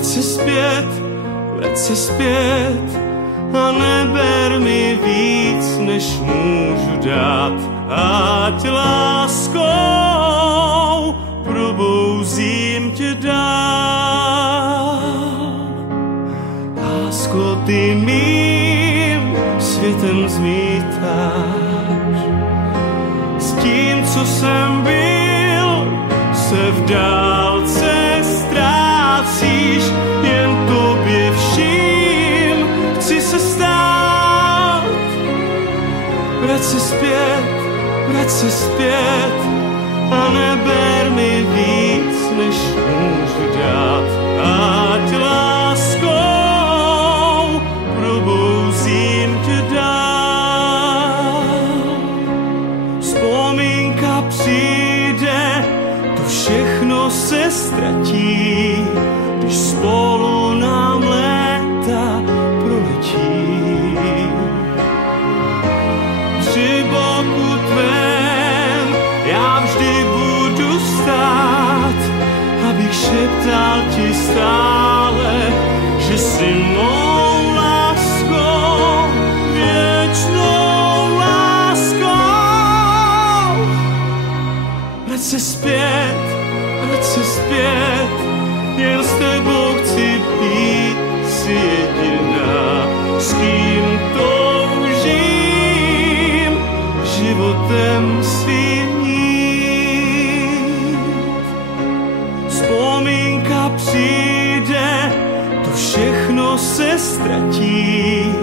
vrať se zpět a neber mi víc, než můžu dát. Ať láskou probouzím tě dál. Lásko, ty mým světem zmítáš. S tím, co jsem byl, se v dálce ztrácíš. Jen tobě vším chci se stát. Vrať se zpět a neber mi víc, než můžu dát. Ať láskou probouzím tě dál. Vzpomínka přijde, to všechno se ztratí, když spolu nám léta proletí. Při boku tvém já vždy budu stát, abych šeptal ti stále, že jsi mou láskou, věčnou láskou. Vrať se zpět, jen s tebou chci být si jediná, s kým toužím životem svým jít. Vzpomínka přijde, to všechno se ztratí,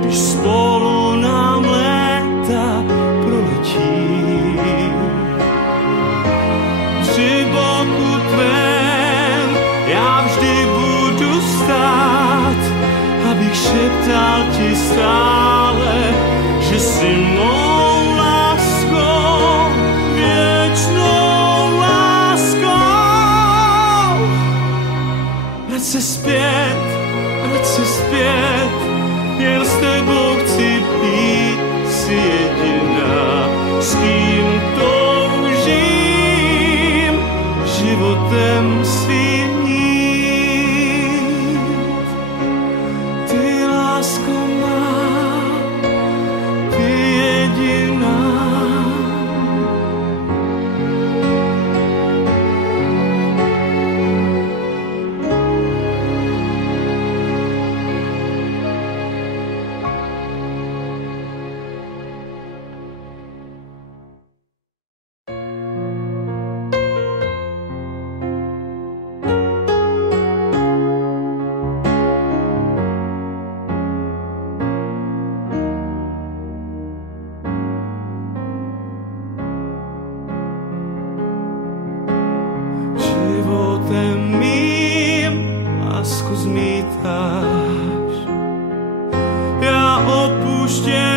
když spolu nám léta proletí. Při boku tvém já vždy budu stát, abych šeptal ti stále, že jsi mou láskou, věčnou láskou. Vrať se zpět, jen s tebou chci být si jediná, s kým toužím životem svým jít. Ty, lásko má, ty jediná. Životem mým lásku zmítáš. Já opuštěn